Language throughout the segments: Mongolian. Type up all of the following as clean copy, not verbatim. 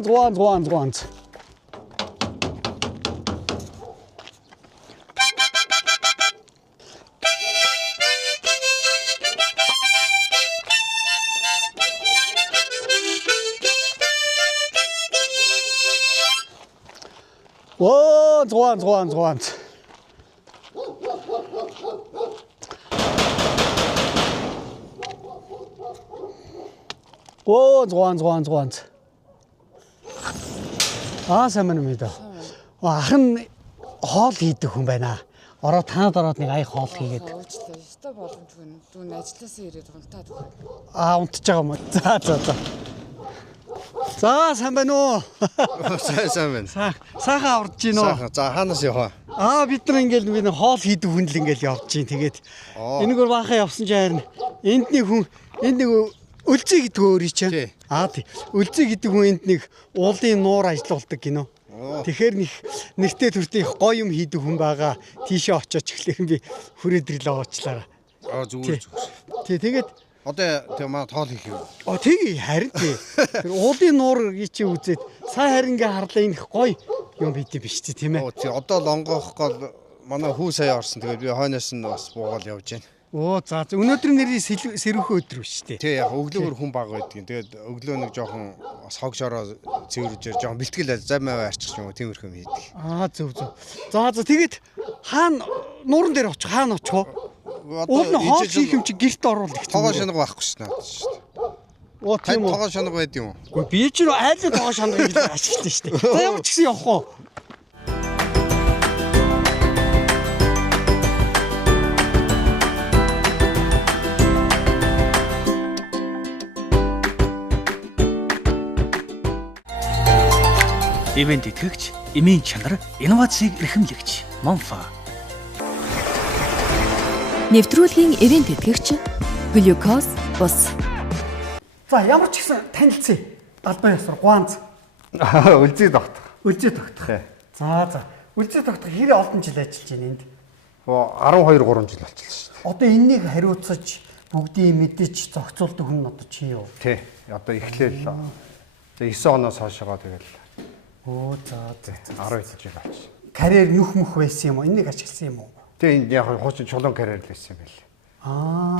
droit. Oh, droit. Oh, droit. Сайн байна. Ахын хоол хийдэг хүн байна. Ороо танад ороод нэг ая хоол хийгээд. Өчтөө боломжгүй. Дүүн ажилласаа ирээд унтаад. Унтж байгаа юм. За сайн байна уу? Сайн байна. Сайхан аварж гин үү? Сайхан. За хаанаас яваа? Бид нар ингээл нэг хоол хийдэг хүн л ингээл явж гин. Тэгээд энэгээр баахан явсан ч харин энд нэг Үлзий гэдэг өөрий чинь. Тий. Тий. Үлзий гэдэг хүн энд нэг уулын нуур ажиллаулдаг гинөө. Тэгэхээр нэртэй төртийн гоё юм хийдэг хүн байгаа. Тийшээ очиж эхлэх би хүрээдрэл аваачлаа. Зүгээр. Тий. Тэгээд одоо манай тоол хийх юм. Тий харин тий. Тэр уулын нуур чи үзээд сайн харин ингээ харлаа энэ гоё юм хийдэм биш тийм ээ. Тий. Одоо лонгоох гол манай хүү сая орсон. Тэгээд би хойноос нь бас буугаал явж байна. За өнөөдөр нэрийн сэрүүхэн өдөр биш үү? Тий яг өглөөгөр хүн баг байдгийн. Тэгээд өглөө нэг жоохон бас хогжороо цэвэржээр жоохон бэлтгэл замаа арчих юм уу тиймэрхүү хийдэг. Зөв. За тэгээд хаана нууран дээр очих хаана очих вэ? Уул нь хоол хийх юм чи гэрт оруул гэх юм. Тогоо шанага байхгүй ш надад шүү дээ. Тийм үү? Тогоо шанага байд юм уу? Үгүй би ч нөө айлын тогоо шанагыг ашигладаг шүү дээ. За ямар ч гэсэн явах уу? Ивент итгэгч, эмийн чанар, инновацийг эрхэмлэгч Монфа. Нэвтрүүлгийн ивент итгэгч Глюкоз бус. За ямар ч гэсэн танилцъя. Албан ёсоор Гуанз. Үлзий тогтох. Үлзий тогтох. За. Үлзий тогтох хэрэг олон жил ажиллаж байна энд. 12-3 жил болчихлоо шүү дээ. Одоо энэнийг хариуцаж бүгдийг мэдээч зохицуулдаг хүн нь одоо чи юу? Тий. Одоо эхлээл 9 оноос хойшоо тэгэл. За. 12 жил болчих. Карьер нөх байсан юм уу? Энийг ашигласан юм уу? Тэгээ энд яг хуучин чулуун карьер л байсан юм байл.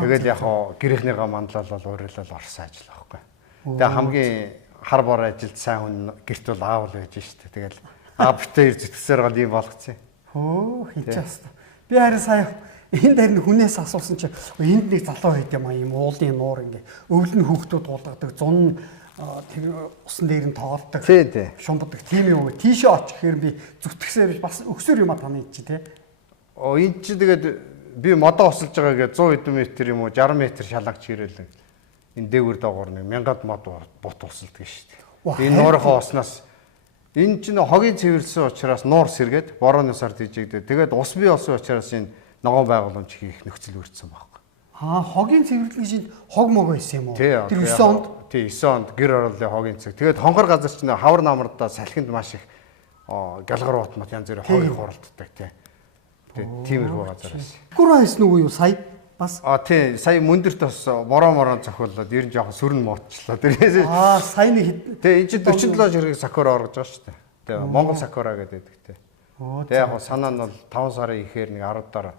Тэгэл яг гэрийнхнийгаа манлайлал уриалал орсон ажил байхгүй. Тэгээ хамгийн хар бор ажилд сайн хүн гэрт бол аавал байж штэ. Тэгэл аавтай зүтгэсээр гал юм болгоцсон. Хийчихээс. Би харин сая энд харин хүнээс асуусан чинь энд нэг залуу байд юм аа юм уулын нуур ингээ өвлөн хүүхдүүд дуулгадаг зун тэр усан дээр нь тоолдог. Тий. Шумбадаг тийм юм. Тийшээ очихээр би зүтгэсээр бас өксөр юм а таны чи тий. Энд чи тэгээд би модоо осолж байгаа гэж 100 м юм уу 60 м шалгаж ирэл. Энэ дээгүүр доогоор нэг 1000 мод бут усалдаг шүү дээ. Энэ нуурынхаа уснаас энэ чинь хогийн цэвэрлсэн учраас нуур сэргээд борооны сард ижигдээ. Тэгээд ус бий болсон учраас энэ ногоон байгууламж хийх нөхцөл бүрдсэн байна. Хогийн цэвэрлэгийн шинд хог мог байсан юм уу? Тэр 9 онд. Тий 9 онд гэр ороолын хогийн цэг. Тэгээд хонгор газар чинь хавар намардаа салхинд маш их галгар утмат янз бүрийн хогийг хуралддаг тий. Тэгээд тиймэрхүү газар байсан. Гурван хийсэн үгүй юу сая? Бас. Тий сая мөндөрт бас бороо цохиулаад ер нь жоохон сүрэн муучлаа. Тэрээс сая нэг тий энэ 47 хэрэг сакура оргож байгаа шүү дээ. Тэгээ Монгол сакура гэдэг тий. Тэгээ яг санаа нь бол 5 сарын ихээр нэг 10 дараа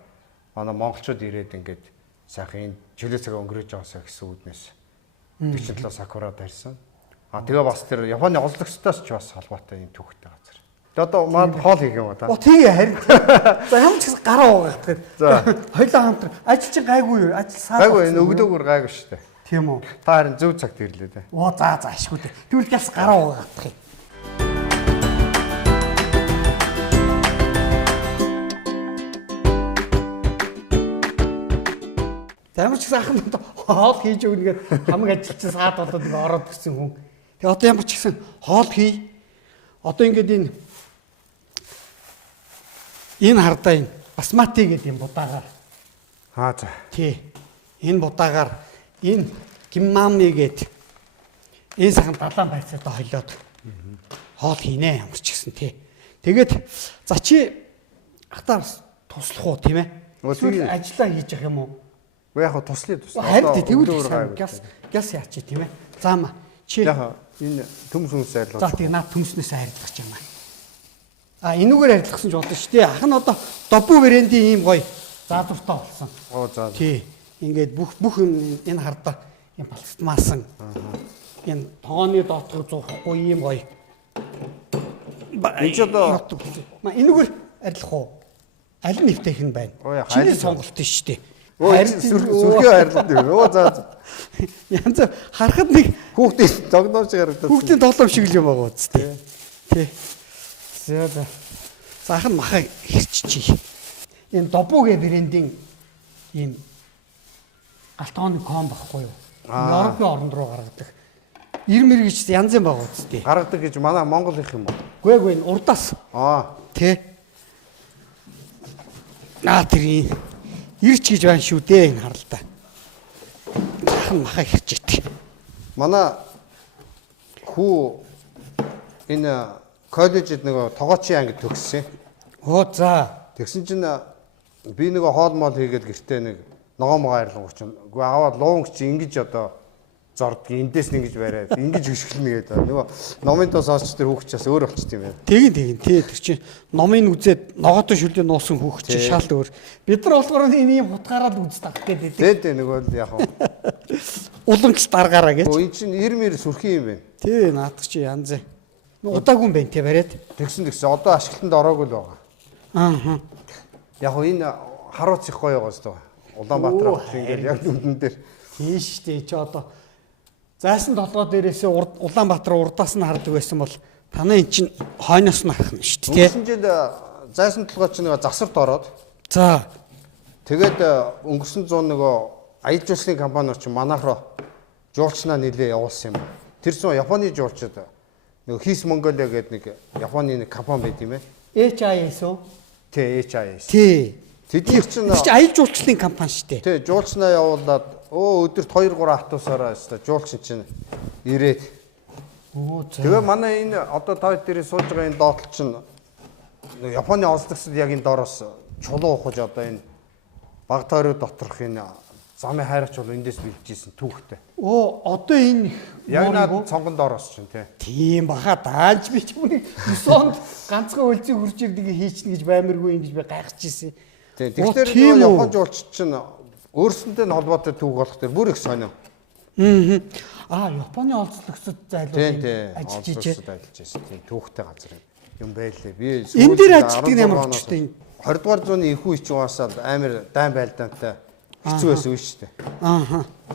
манай монголчууд ирээд ингээд сайхан жилээ цаг өнгөрөөж байгаасаа гэсэн үднээс 47 сакура дайрсан. Тэгээ бас тэр Японы олзлогчдоос ч бас холбоотой юм түүхтэй газар. Тэгээ одоо манд хоол хийх юм да. Тийм харин. За ямар ч гэсэн гараа уугаах гэдэг. За хоёлаа хамтран ажил чинь гайгүй юу? Ажил саад. Гайгүй энэ өгдөөгөр гайгүй шүү дээ. Тийм үү. Та харин зөв цагт ирлээ дээ. За ашгүй дээ. Тэгвэл гяс гараа уугаах юм. Ямар ч гэсэн ахын хоол хийж өгнө гэдэг хамаг ажилчин саад болоод нэг ороод ирсэн хүн. Тэгээ одоо ямар ч гэсэн хоол хий. Одоо ингээд энэ хардаа энэ басмати гэдэг юм будаагаар. За. Тий. Энэ будаагаар энэ киммами гэдэг энэ сайхан далайн байцаадаа холиод хоол хийнэ ямар ч гэсэн тий. Тэгээд за чи ахтаа туслах уу тийм ээ? Эсвэл ажиллаа хийж явах юм уу? Яг туслая. Харин тэгвэл гяс яачи тийм ээ. Заама чи Энэ төмс хүнс айлгаж. За тийм наад төмснөөс арилгах юм аа. А энүүгээр арилгасан ч болно шүү дээ. Ах нь одоо добу брендийн ийм гоё заадвартай болсон. Оо за. Тий. Ингээд бүх юм энэ хардаа юм пластмаасан. Энэ тооны доотор зурхгүй ийм гоё. Энд ч одоо энүүгээр арилгах уу? Аль нь нэвтээх нь байна. Чиний сонголт нь шүү дээ. сүрхий хайрлаад юм. Оо за. Янз харахад нэг Хүүхдийн зогнооч харагдаад. хүүхдийн тоглоом шиг л юм байгаа үст тий. Тий. За. Заах нь махаа хэрччихье. Энэ Добугэ брендийн ийм алтооны ком багхгүй юу? Европын орнд руу гаргадаг. Ирмэр гэж янз юм байгаа үст тий. Гаргадаг гэж манай Монгол их юм уу? Гүй энэ урдаас. Тий. Тэр ирч гэж байна шүү дээ энэ харалтаа. Заах нь махаа хэрчээдэг. Манай хүү энэ коллежид нөгөө тогоочийн анги төгссөн. За. Тэгсэн чинь би нөгөө хоол моол хийгээд гэртээ нэг ногоомоо хайрлангуй чинь. Үгүй аваад луунг чи ингэж одоо зордг эндээс нэг ингэж бариад ингэж хөшгөлнө гэдэг. Нөгөө номын тос оч тэр хүүхчээс өөр болчт юм байна. Тэгин тий тэр чинь номыг үзээд ногоодоо шүлдээ нуусан хүүхч чинь шал өөр. Бид нар болохоор энэ юм хутгаараад үздэг гэдэг. Тий нөгөө л яг Уламж даргаараа гэж. энэ чинь ирмэр сүрхий юм байна. Тий наадах чи янз. Удаагүй юм байна тий бариад. Тэгсэн одоо ашиглалтанд ороогүй л байгаа. Яг энэ харуулц их гоё байгаа шүү дээ. Улаанбаатар хот ингээд яг нүдэн дээр. Тийм шүү дээ чи одоо зайсан толгой дээрээсээ Улаанбаатар урдаас нь хардаг байсан бол танай эн чинь хойноос нь харах нь шүү дээ. Өнгөрсөн жил зайсан толгой чинь нэг засварт ороод. За. Тэгээд өнгөрсөн 100 нөгөө аялал жуулчлалын компаниуд чинь манайх руу жуулчнаа нэлээ явуулсан юм. Тэр зүүн Японы жуулчид нөгөө His Mongolia гэдэг нэг Японы нэг компани байт юм байна. HIS үү? HIS. Тий. Тэдний чинь аялал жуулчлалын компани шүү дээ. Тий, жуулчнаа явуулаад өдөрт 2-3 автобусаараа жуулчин чинь ирээд. Тэгээ манай энэ одоо та дээрээ сууж байгаа энэ доотл чинь Японы олдогсод яг энэ доороос чулуу ухаж одоо энэ баг тойроо доторх энэ замын хайрч бол эндээс бэлжижсэн түүхтэй. Одоо энэ яг наад цонгон доороос чинь тий. Тийм баха дааж би ч юм 9 онд ганцхан үлзий хурж ирдэг хийчихнэ гэж баймиргүй юм гэж би гайхаж ирсэн. Тий. Тэгэхээр нөгөө Япон жуулч чинь өөрсөндөө нь холбоотой түүх болох дээр бүр их сонио. Японы олзлогсод зайлуулсан ажиллаж ижээ. Ажиллаж байсан. Тийм түүхтэй газар юм байлээ. Би энэ дээр ажилтдаг нь ямар хүчтэй. 20 дугаар зууны их үеч угаасаа амар дайн байлдаантай хэцүү байсан үе шүү дээ.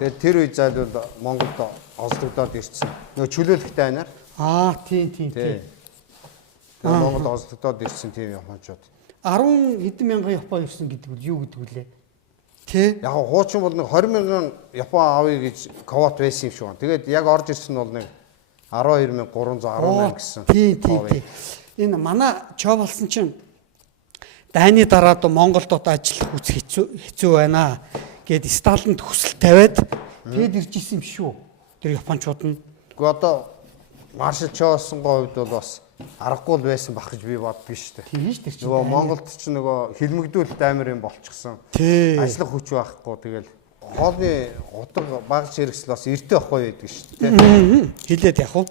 Тэгээд тэр үе зайлвал Монголд олзлогдоод ирсэн. Нөгөө чөлөөлөхтэй анаар. Тийм. Монгол олзлогдоод ирсэн тийм японочууд. 10 хэдэн мянган Япон ирсэн гэдэг нь юу гэдэг вүлээ? Тий. Яг хуучин бол нэг 20 мянган Япон авъя гэж ковот байсан юм шиг байна. Тэгээд яг орж ирсэн нь бол нэг 12318 гэсэн. Тийм. Энэ манай чоо болсон чинь дайны дараа до Монголд одоо ажиллах үс хэцүү байна гэд Сталинд хүсэл тавиад тэгэд ирж исэн юм шүү. Тэр Япончууд нь. Гэхдээ одоо маршал Чоосонгийн хувьд бол бас аргагүй л байсан бах гэж би боддог шүү дээ. Тийм шүү дээ. Нөгөө Монголд ч нөгөө хилмигдүүлэлт амар юм болчихсон. Ажиллах хүч байхгүй. Тэгэл хоолны утга багж хэрэгсэл бас эртээ ахгүй байдаг шүү дээ. Хилээд явах уу?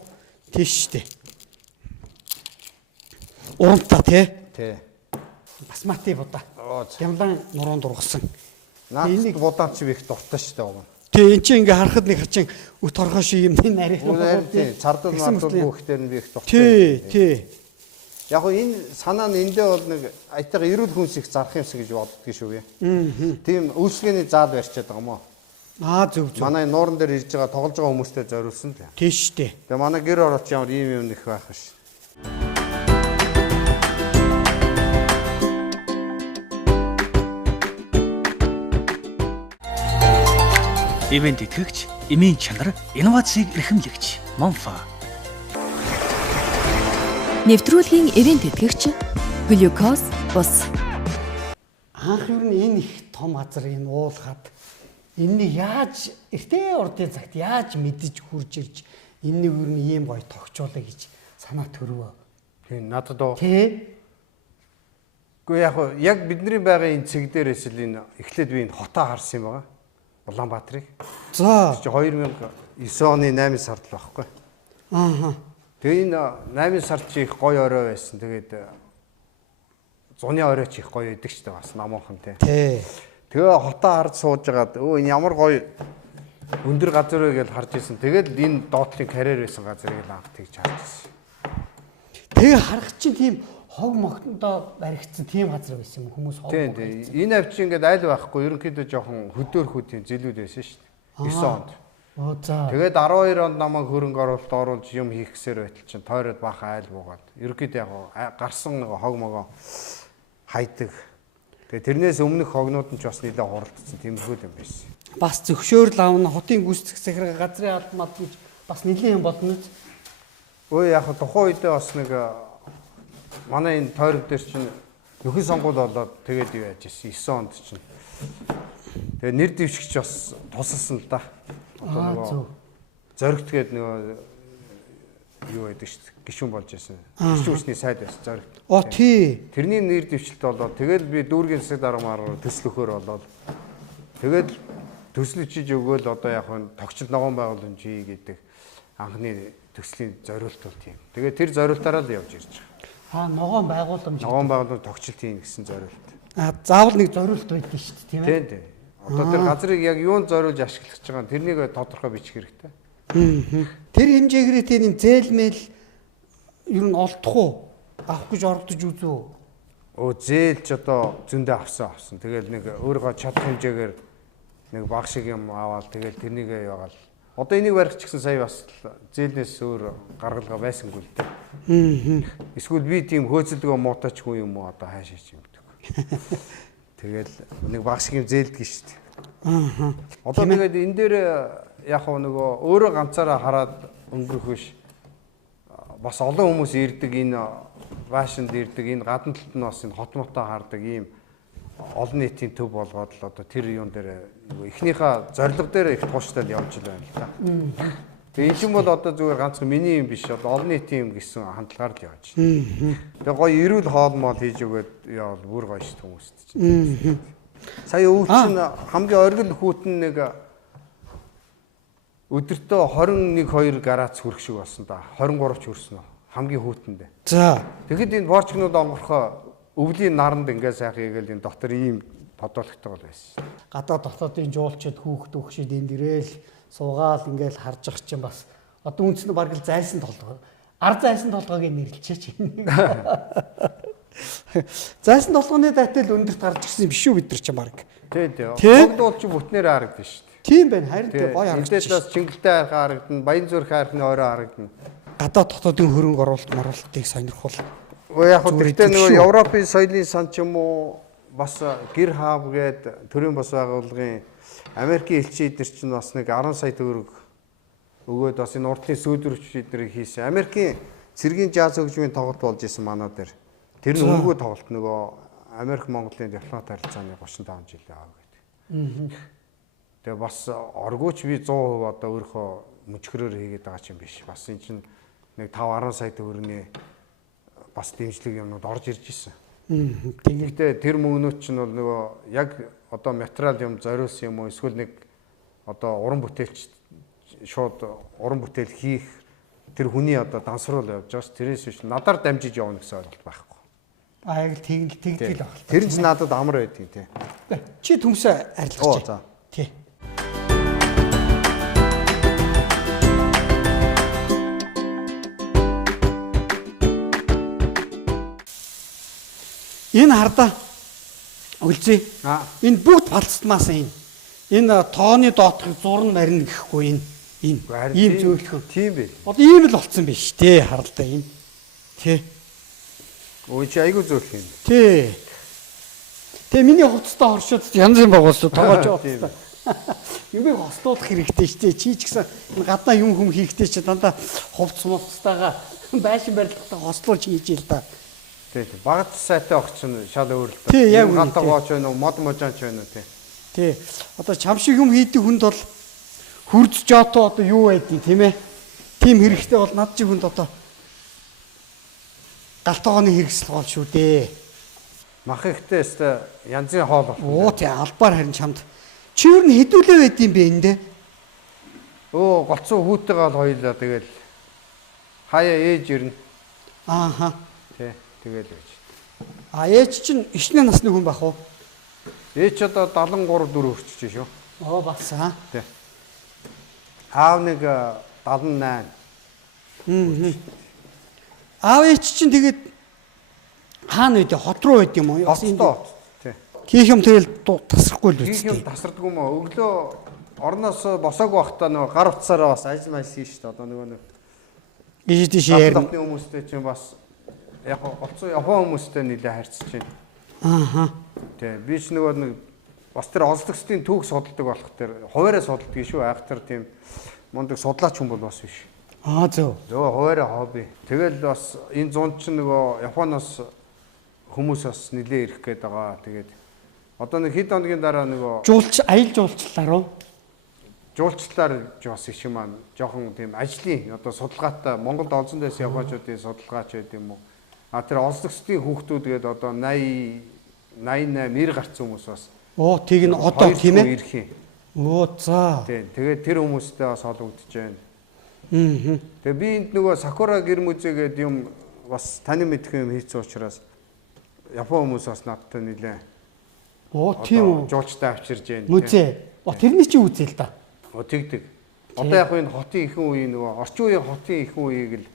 Тийш шүү дээ. Урамтаа тий. Басмати будаа. Гямлан нуруунд ургасан. Энийг будаан чи их дуртай шүү дээ. Тий, эн чинь ингээ харахад нэг хачин өт орхош юм нарийнх нь байна. Тий, цардал мардал бүхтэр нь би их дуртай. Тий. Яг гоо энэ санаа нь эндээ бол нэг аятайга эрүүл хүнс их зарах юмсыг гэж боддгийг шүү би. Тийм үйлчлэгээний заал барьчаад байгаа юм уу? Зөв. Манай нууран дээр ирж байгаа тоглож байгаа хүмүүстэй зориулсан тий. Тий шүү дээ. Тэгээ манай гэр орооч ямар ийм юм нэх байх ш. Ивент итгэгч, эмийн чанар, инновацийг эрхэмлэгч Монфа. Нэвтрүүлгийн ивент итгэгч Глюкоз бус. Анх юу энэ их том газар энэ уулахад энэний яаж эртээ урдын цагт яаж мэдэж хурж ирж энэнийг юу ийм гоё тогтчуулаа гэж санаа төрвөө. Тийм надад оо. Тий. Гэхдээ яг бидний байгаа энэ цэг дээрээс л энэ эхлээд би энэ хотоо харсан юм байгаа. Улаанбаатарыг. За. Чи 2009 оны 8 сард л байхгүй. Аа. Тэгээ энэ 8 сард чи их гоё орой байсан. Тэгээд зуны орой чи их гоё идэг ч дээ бас намуухан тий. Тий. Тэгээ хотоо харж сууж байгаад өө энэ ямар гоё өндөр газар вэ гэж харж ирсэн. Тэгээд энэ доотлын карьер байсан газрыг л анх тэгж харж ирсэн. Тэгээ харах чинь тийм хог могтондоо баригдсан тийм газар байсан юм хүмүүс хог. Тийм. Энэ авч ингээд айл байхгүй ерөнхийдөө жоохон хөдөөрхүү тийм зэлүүд байсан шүү дээ. 9 онд. Оо за. Тэгээд 12 онд намайг хөрөнгө оруулалт оруулж юм хийх гэсээр байтал чинь тойроод баахан айл буугаад ерөнхийдөө яг гарсан нэг хог могоо хайдаг. Тэгээд тэрнээс өмнөх хогнууд нь ч бас нэлээд хуралдсан тиймэрхүү юм байсан. Бас зөвшөөрөл авна хотын гүйцэтгэх захиргаа газрын албамад гэж бас нэлийн юм бодно. Өө яг тухайн үедээ бас нэг манай энэ тойрог дээр чинь нөхөн сонгуул болоод тэгээд юу яаж ирсэн 9 онд чинь. Тэгээд нэр дэвшигч бас тусалсан л да. Одоо нөгөө зоригт гээд нөгөө юу байдаг шүү дээ. Гишүүн болж байсан. Гишүүнчний сайд байсан зоригт. Оо тий. Тэрний нэр дэвшилт болоод тэгээд би дүүргийн засаг дарга төслөхөр болоод тэгээд төслөчиж өгөөл одоо яг нь тогтчил ногоон байгууламж хий гэдэг анхны төслийн зориулт бол тийм. Тэгээд тэр зориултаараа л явж ирж байгаа. Ногоон байгууламж. Ногоон байгууламж тогтчилт хийн гэсэн зориулт. Заавал нэг зориулт байдаг шүү дээ, тийм ээ. Тийм. Одоо тэр газрыг яг юунд зориулж ашиглах гэж байгаа тэрнийг тодорхой бичих хэрэгтэй. Тэр хэмжээгээр тийм зээлмэл ер нь олдох уу? Авах гэж ордож үзв үү? Зээлж одоо зөндөө авсан. Тэгэл нэг өөрөө чадах хэмжээгээр нэг баг шиг юм аваад тэгэл тэрнийг яагаад одоо энийг барих ч гэсэн сая бас зээлнээс өөр гаргалгаа байсангүй л дээ. Эсвэл би тийм хөөцөлдгөө муутач хүн юм уу одоо хаашаа ч юм гэдэг. Тэгэл нэг баг шиг юм зээлдэг шүү дээ. Одоо тэгээд энэ дээр яг нөгөө өөрөө ганцаараа хараад өнгөрөх биш. Бас олон хүмүүс ирдэг энэ фашнд ирдэг энэ гадна талд нь бас энэ хот мотоо хардаг ийм олон нийтийн төв болгоод л одоо тэр юун дээр эхнийхээ зорилго дээр их тууштай явж л байна л та. Тэгээ энэ юм бол одоо зүгээр ганцхан миний юм биш одоо олон нийтийн юм гэсэн хандлагаар л явж байна. Тэгээ гоё эрүүл хоол моол хийж өгөөд яавал бүр гоё шүү хүмүүст чинь. Сая өвч нь хамгийн оргил хүүтэн нэг өдөртөө 21-2 градус хүрэх шиг болсон да. 23 ч хүрсэн үү? Хамгийн хүүтэндээ. За. Тэгэхэд энэ борчгнууд онгорхоо өвлийн наранд ингээ сайхан игээл энэ дотор ийм тодорхойтойгол байсан. Гадаа дотоодын жуулчид хүүхд өгшөд энд ирээл суугаал ингээл харж ах чинь бас одоо үндс нь бараг л зайсан толгой. Ар зайсан толгойг нэрлэлчээч. Зайсан толгойн дайтал өндөрт гарч ирсэн биш үү бид нар чинь бараг. Тийм. Хогдуул чи бүтнээр харагдана шүү дээ. Тийм байна. Харин гоё харагдаж байна. Эндээс Чингэлтэй хайрхан харагдана, Баян зүрх хайрхны орой харагдана. Гадаа дотоодын хөрөнгө оруулалтыг сонирхол. Яг хөө тэгтээ нөгөө Европын соёлын сан ч юм уу бас гэр хаав гээд төрийн бас байгууллагын Америкийн элчин эдэр чинь бас нэг 10 сая төгрөг өгөөд бас энэ урдлын сүйдрүүч эдэрийг хийсэн. Америкийн цэргийн жаз хөгжмийн тоглолт болж исэн манаа дээр. Тэр нь өнгөө тоглолт нөгөө Америк Монголын дипломат харилцааны 35 жилийн аа гэдэг. Тэгээ бас оргууч би 100% одоо өөрийнхөө мөчгөрөөр хийгээд байгаа юм биш. Бас энэ чинь нэг 5-10 сая төгрөгийн бас дэмжлэг юмнууд орж ирж исэн. Тэгэхдээ тэр мөнгнүүд чинь бол нөгөө яг одоо материал юм зориулсан юм уу эсвэл нэг одоо уран бүтээлч шууд уран бүтээл хийх тэр хүний одоо дансруул явж байгаас тэрээс биш надаар дамжиж явна гэсэн ойлголт байхгүй. Яг тэгдэл баг. Тэр нь надад амар байдгийг тий. Чи төмсө арилгаж. За. Тий. Энэ хардаа үлзээ. Энэ бүгд палцтмаас энэ. Энэ тооны доотхыг зурн марина гэхгүй энэ. Ийм зөөлхөн. Тийм бай. Одоо ийм л болцсон биш тий харалдаа энэ. Тий. Өө чи айгуу зөөлх юм. Тий. Тэгээ миний хувцастай хоршоод янз юм байгуулсан тоогооч явуулсан. Юмыг хослуулах хэрэгтэй шүү дээ. Чи ч гэсэн энэ гаднаа юм хүм хийхдээ чи дандаа хувцс мовцтайгаа байшин барилгатаа хослуулж хийж ил да. Тий. Багц сайтай огч нь шал өөр л да. Тий, яг галтаа gooч байна уу, мод можaanч байна уу тий. Тий. Одоо чам шиг юм хийдэг хүнд бол хурц жото одоо юу байдгийг тийм ээ. Тим хэрэгтэй бол над чи хүнд одоо галтгооны хэрэгсэл гол шүү дээ. Мах ихтэй өстой янзын хоол болох. Оо тий албаар харин чамд. Чи юу н хэдүүлээ байд юм бэ энэ дээ? Өө голцоо хүүтэйгээ л хоёлаа тэгэл хаяа ээж ирнэ. Ааха. Тий. Тэгэл байж. А ээж чинь 9 насны хүн байх уу? Ээж одоо 73 4 хүрчихэж шүү. Оо бас аа. Тий. Аав нэг 78. Аав ээж чинь тэгээд хаана байдэ? Хот руу байд юм уу? Хоцтой. Тий. Хийх юм тэгэл тасрахгүй л Хийх юм үстэй. тасардгүй юм уу? Өглөө орноос босоогүй байхдаа нөгөө гар утсаараа бас ажил маяг хийн шүү дээ. Одоо нөгөө нэг Иш тийш ярина. Гадны хүмүүстэй чинь бас яг голцоо Япон хүмүүстэй нэлээд харьцаж байна. Ааха. Тий. Би ч нөгөө нэг бас тэр олзлогчдын түүх судалдаг болох тэр хуваараа судалдаг шүү. Айх тэр тийм мундаг судлаач хүн бол бас биш. Аа зөв. Нөгөө хуваараа хобби. Тэгэл бас энэ зунд чинь нөгөө Японоос хүмүүс бас нэлээд ирэх гээд байгаа. Тэгээд одоо нэг хэд хоногийн дараа нөгөө Аялал жуулчлалаар уу? жуулчлалаар бас их юм аа жоохон тийм ажлын одоо судалгаатай Монголд олзон дэс явгаачдын судалгаач байд юм уу. А тэр олзлогчдын хүүхдүүд гээд одоо 88 90 гарсан хүмүүс бас Оо тийг нь одоо тийм ээ. ирэх юм. Оо за. Тийм. Тэгээд тэр хүмүүстэй бас холбогдож байна. Аа. Тэгээ би энд нөгөө Сакура гэр мүзэ гэдэг юм бас таны мэдэх юм хийц учраас Япон хүмүүс бас надтай нэлээ. Оо тийм үү. Жуулчтай авчирж байна. Мүзээ. Оо тэрний чи үзээ л да. Тэгдэг. Одоо яг энэ хотын ихэнх үеийн нөгөө орчин үеийн хотын ихэнх үеийг л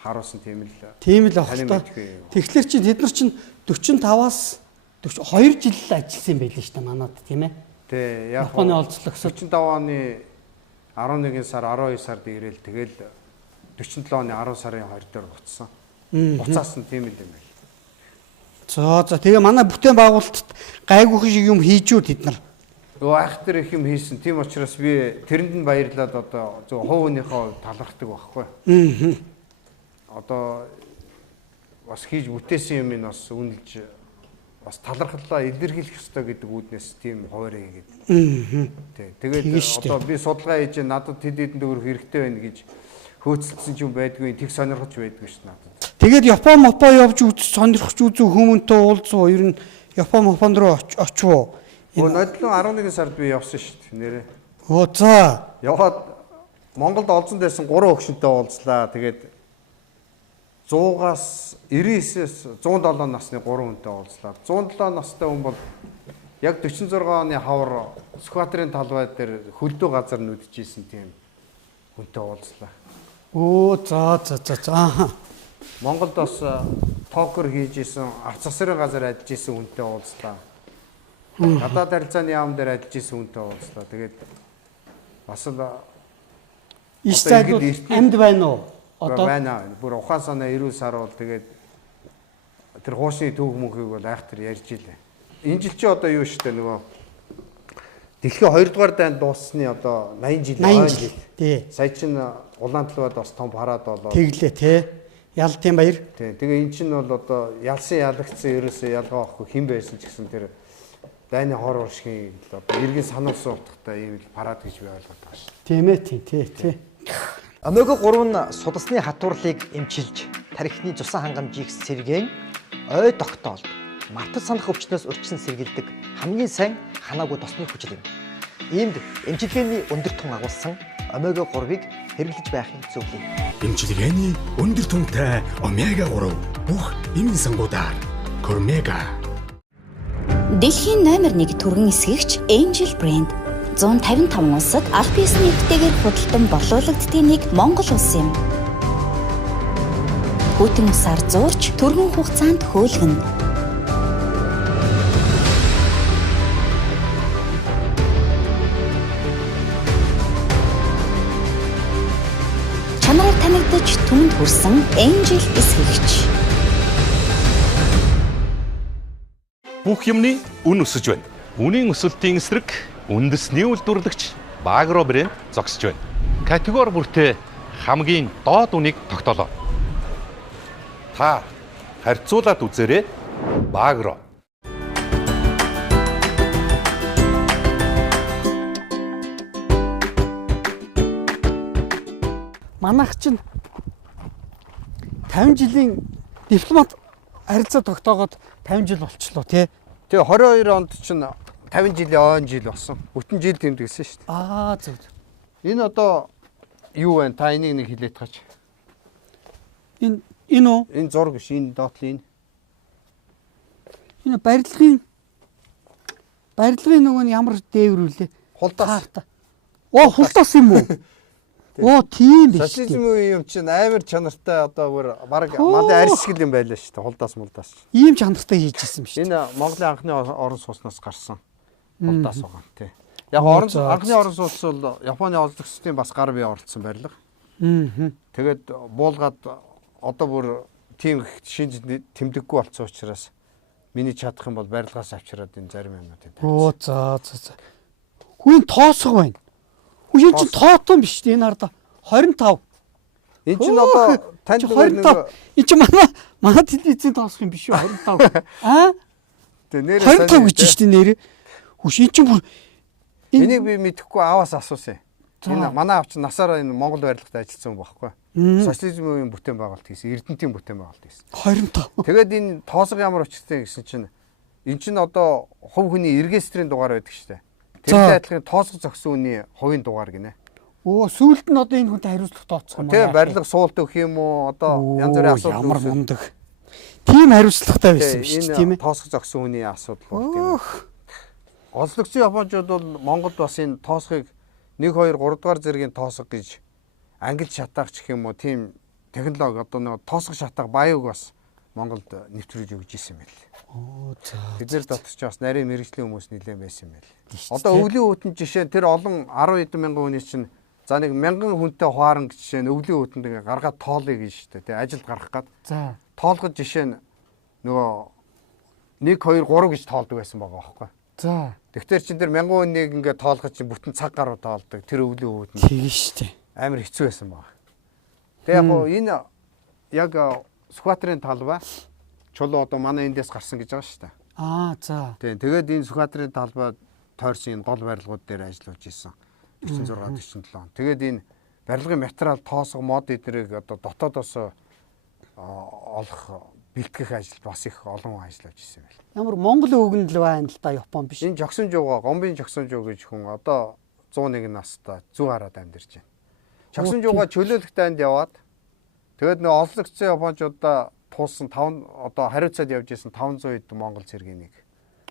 харуулсан тийм л. Тийм л ах та. Тэгэхээр чи тэд нар чинь 45-аас 42 жил ажилласан юм байл л шүү дээ манад тийм ээ. Тий, яг Японы олзлогсод 45 оны 11 сар 12 сард ирээл тэгэл 47 оны 10 сарын 2 дээр буцсан. Буцаас нь тийм л юм байл. За тэгээ манай бүтээн байгуулалтад гайгүйх шиг юм хийж үү тэд нар. Нөгөө айхтар их юм хийсэн. Тийм учраас би тэрэнд нь баярлаад одоо зөв хувийнхоо талархдаг байхгүй. Одоо бас хийж бүтээсэн юм ин бас үнэлж бас талархлаа илэрхийлэх ёстой гэдэг үүднээс тийм хуваарь хийгээд. Тий. Тэгээд одоо би судалгаа хийж надад хэд хэдэн төгрөг хэрэгтэй байна гэж хөөцөлдсөн ч юм байдгүй тэг сонирхож байдгүй ш надад. Тэгээд Япон мопо явж сонирхож үзүү хүмүүнтэй уулзуу ер нь Япон мопонд руу очив. Нодлон 11 сард би явсан шүү дээ нэрээ. Оо за. Яваад Монголд олзон дайсан 3 өгшөнтэй уулзлаа. Тэгээд 100-аас 99-ээс 107 насны 3 хүнтэй уулзлаа. 107 настай хүн бол яг 46 оны хавар Скватрын талбай дээр хөлдөө газар нүдчихсэн тийм хүнтэй уулзлаа. Оо за. Аа. Монголд бас покер хийж исэн, авц засрын газар ажиллаж исэн хүнтэй уулзлаа. Гадаад харилцааны яам дээр ажиллаж исэн хүнтэй уулзлаа. Тэгээд бас л иш зайд амьд байна уу? Одоо байна. Бүр ухаан санаа 90 сар бол тэгээд тэр хуушны төв мөнхийг бол айхтар ярьж илээ. Энэ жил чи одоо юу штэ нөгөө дэлхийн 2 дугаар дайнд дууссаны одоо 80 жил. Тий. Сая чин Улаанталбад бас том парад болоо. Тэглээ тий. Ялтын баяр. Тий. Тэгээ эн чинь бол одоо ялсан ялагдсан ерөөсөө ялгаа авахгүй хэн байсан ч гэсэн тэр дайны хор уршгийн одоо иргэн сануулсан утгатай ийм л парад гэж би ойлгоод байгаа шүү. Тийм ээ тий. Омега 3 нь судасны хатуурлыг эмчилж, тархины цусан хангамжийг сэргээн, ой тогтоолд, мартаж санах өвчнөөс урьдчилан сэргийлдэг хамгийн сайн ханаагүй тосны хүчил юм. Иймд эмчилгээний өндөр тун агуулсан омега 3-ыг хэрэглэж байхын зөвлөе. Эмчилгээний өндөр тунтай омега 3 бүх эмийн сангуудаар Кормега. Дэлхийн номер 1 түргэн эсгэгч Angel Brand 155 улсад аль биесний нэгтэйгээр худалдан борлуулагддгийн нэг Монгол улс юм. Хүйтэн усаар зуурч түргэн хугацаанд хөөлгөнө. Чанараар танигдаж түмэнд хүрсэн Angel эсгэгч. Бүх юмны үн өсөж байна. Үнийн өсөлтийн эсрэг үндэсний үйлдвэрлэгч Багро брэнд зогсож байна. Категори бүртээ хамгийн доод үнийг тогтоолоо. Та харьцуулаад үзээрэй. Багро. Манайх чинь 50 жилийн дипломат харилцаа тогтоогоод 50 жил болчлоо тий. Тэгээ 22 онд чинь 50 жилийн он жил болсон. Бүтэн жил тэмдэгсэн шүү дээ. Аа зөв. Энэ одоо юу вэ? Та энийг нэг хэлээд таач. Энэ үү? Энэ зураг биш, энэ доотлын. Энэ барилгын нөгөө нь ямар дээвэр үлээ? Хулдаас. Оо, хулдаас юм уу? Оо, тийм биш. Социализм үеийн юм чинь амар чанартай одоо бүр баг малын арьс шиг юм байлаа шүү дээ. Хулдаас. Ийм чанартай хийжсэн биш. Энэ Монголын анхны орон сууцнаас гарсан хулдаас байгаа тий. Яг анхны орон сууц бол Японы олзлогчдын бас гар бие оролцсон барилга. Тэгээд буулгаад одоо бүр тийм их шинж тэмдэггүй болсон учраас миний чадах юм бол барилгаас авчираад энэ зарим юмнуудыг. Оо за. Хүн тоосго байна. Хүн чинь тоотон биш дээ энэ арда 25. Энэ чинь одоо танд 25. Энэ чинь манай телевизийн тоосго юм биш үү 25. Аа? Тэ нэрээ 25 гэж штэ нэрээ. Хүш энэ чинь бүр энийг би мэдэхгүй аваас асуусан. Энэ манай авч насаараа энэ Монгол барилгад ажилласан хүн байхгүй. Социализмын бүтээн байгуулалт хийсэн, Эрдэнэтийн бүтээн байгуулалт хийсэн. 25. Тэгээд энэ тоосго ямар учиртай гэсэн чинь энэ чинь одоо хувь хүний регистрийн дугаар байдаг штэ. Тэрний адилхан тоосго зогсон хүний хувийн дугаар гинэ. Оо, сүүлд нь одоо энэ хүнтэй хариуцлага тооцох юм аа. Тийм барилга суулт өгөх юм уу? Одоо янз бүрийн асуудал ямар мундаг. Тийм хариуцлагатай байсан биш тийм ээ. Тоосго зогсон хүний асуудал бол тийм. Олзлогчийн Япончууд бол Монголд бас энэ тоосгыг 1 2 3 дугаар зэргийн тоосго гэж англи шатаагч гэх юм уу тийм технологи одоо нэг тоосго шатааг баяуг бас Монголд нэвтрүүлж өгч ирсэн юм байл. Оо за. Бид нар дотор ч бас нарийн мэрэгжлийн хүмүүс нэлээд байсан юм байл. Одоо өвлийн хүтэн жишээ тэр олон 10 хэдэн мянган хүний чинь за нэг 1000 хүнтэй хувааран жишээ нь өвлийн хүтэнд ингээ гаргаад тоолъё гэж штэ тий ажилд гарах гад. За. Тоолгож жишээ нь нөгөө 1 2 3 гэж тоолдог байсан байгаа байхгүй. За. Тэгэхээр чин тэр 1000 хүнийг ингээ тоолгож чинь бүтэн цаг гаруй тоолдог тэр өвлийн хүтэнд. Тийм штэ. Амар хэцүү байсан байгаа. Тэгээ яг энэ яг Сүхбаатарын талбай чулуу одоо манай эндээс гарсан гэж байгаа шүү дээ. Аа за. Тийм. Тэгээд энэ Сүхбаатарын талбай тойрсон энэ гол барилгууд дээр ажиллаж исэн 46 47 он. Тэгээд энэ барилгын материал тоосго мод эднэрийг одоо дотоодоос олох бэлтгэх ажилд бас их олон хүн ажиллаж исэн байл. Ямар Монгол өвгөн л байна л да Япон биш. Энэ Жоксонжууга гомбын Жоксонжуу гэж хүн одоо 101 настай зүү хараад амьдарч байна. Жоксонжууга чөлөөлөх танд яваад тэгээд нөө олзлогчсон Япончуудаа туулсан 5 одоо хариуцаад явж исэн 500 хэд Монгол цэргийн нэг.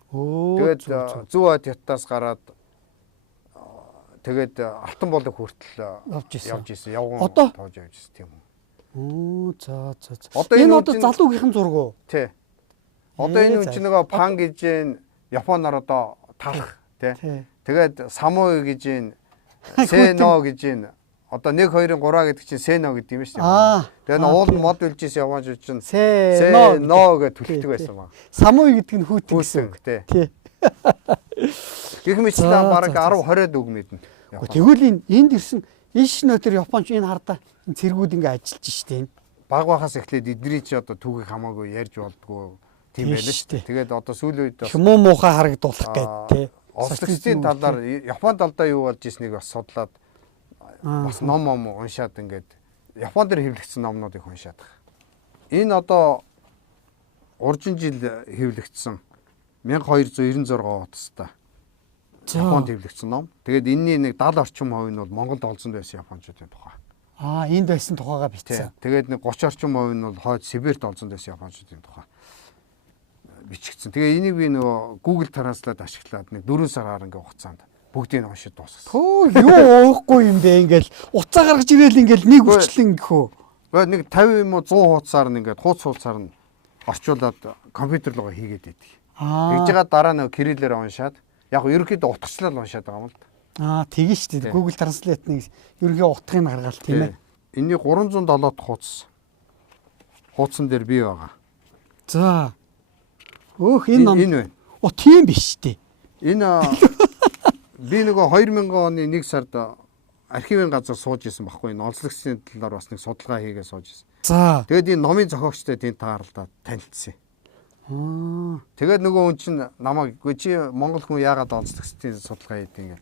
Тэгээд зүү хад ятаас гараад тэгээд алтан болог хүртэл явж исэн. Явган тоож явж исэн тийм үү. Оо за. Энэ одоо залуугийнхэн зураг уу? Тий. Одоо энэ үн чинь нөгөө пан гэж Японоор одоо талах тий. Тэгээд самуй гэж сено гэж одоо 1 2 3 гэдэг чинь сено гэдэг юм шүү дээ. Тэгээ уул нь мод үлжээс яваач чинь сено гэж түлхдэг байсан ба. Самуй гэдэг нь хүүт гэсэн. Тий. Гэх мэтлээ бараг 10 20-д үг мэднэ. Тэгвэл энд ирсэн иш нөтер Японч энэ хардаа энэ цэргүүд ингээ ажиллаж штеп. Баг багаас эхлээд эдний чи одоо түүхийг хамаагүй ярьж болдгоо тийм байлаа шүү дээ. Тэгээд одоо сүүлийн үед хүмүүс муухай харагдуулах гэдэг тий. Олзлогчдын талаар Японд алдаа юу болж ирснийг бас судлаад бас ном уншаад ингээд Япон дээр хэвлэгдсэн номнуудыг уншаад байгаа. Энэ одоо уржин жил хэвлэгдсэн 1296 утастай Японд хэвлэгдсэн ном. Тэгээд энэний нэг 70 орчим хувь нь бол Монголд олзонд байсан Япончуудын тухай. Энд байсан тухайгаа бичсэн. Тэгээд нэг 30 орчим хувь нь бол хойд Сибирт олзонд байсан Япончуудын тухай бичигдсэн. Тэгээ энийг би нөгөө Google Translate ашиглаад нэг 4 сар гарангийн хугацаанд бүгдийг уншиж дуусгасан. Юу өөхгүй юм бэ ингээл уцаа гаргаж ирээл ингээл нэг үрчлэн гэхөө. Гэхдээ нэг 50 юм уу 100 хуудасаар нь ингээд хуудасаар нь орчуулад компьютер руугаа хийгээд байдаг. Тэгж байгаа дараа нэг кириллээр уншаад яг ерөөхдөө утгачлал уншаад байгаа юм л да. Тэгэн шүү дээ. Google Translate нэг ерөөхдөө утгыг нь гаргаал тийм ээ. Энэний 370 дахь хуудсан дээр бий байгаа. За. Энэ ном. Энэ байна. Тийм биш дээ. Энэ би нөгөө 2000 оны 1 сард архивын газар сууж исэн байхгүй энэ олзлогчдын талаар бас нэг судалгаа хийгээ сууж исэн. За. Тэгээд энэ номын зохиогчтой тэнд тааралдаад танилцсан. Тэгээд нөгөө хүн чинь намайг "Гүй чи Монгол хүн яагаад олзлогчдын судалгаа хийдэг юм?"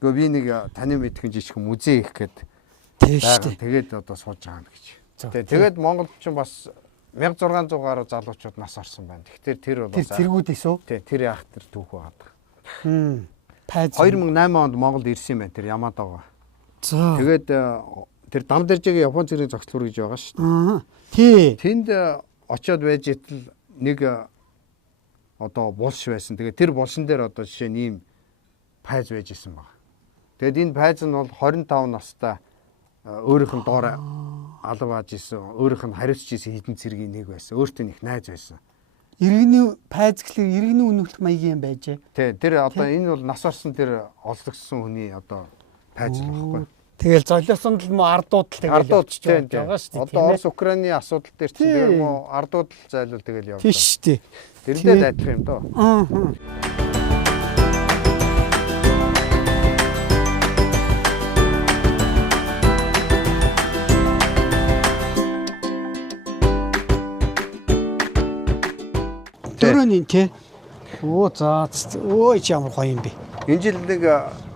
Гэхдээ би нэг таны мэдхэн жижигхэн музей их гээд тэгээд одоо сууж байгаа юм гэж. Тэгээд Монголд чинь бас 1600 гаруй залуучууд нас орсон байна. Тэгэхээр тэр бол бас цэргүүдээс үү? Тий, тэр яах тэр түүх байгаа. 2008 онд Монголд ирсэн юм байна тэр Ямадага. За. Тэгээд тэр дам дэржигийн Япон цэргийн зохицол гэж байгаа шүү дээ. Тий. Тэнд очиод байж итэл нэг одоо булш байсан. Тэгээд тэр булшин дээр одоо жишээ нь ийм пайз байж исэн баг. Тэгээд энэ пайз нь бол 25 настай өөрийнх нь доор алавааж исэн, өөрийнх нь хариуцж исэн хідэн цэргийн нэг байсан. Өөртөө их найз байсан. Иргэний пайз гэхлээр иргэний үнэлэх маягийн юм байжээ. Тий, тэр одоо энэ бол нас орсон тэр олдгсон хүний одоо пайз л багхгүй. Тэгэл золиосон л мө ардууд л тэгэл Ардууд явж байгаа шүү дээ. Одоо Орос Украины асуудал дээр чинь тэр мө ардууд л зайлуул тэгэл явж Тийм шүү дээ. Тэрнээ адилхан юм доо. Аа. Дөрөвний тий. Оо за өө чи ямар гоё юм бэ. Энэ жил нэг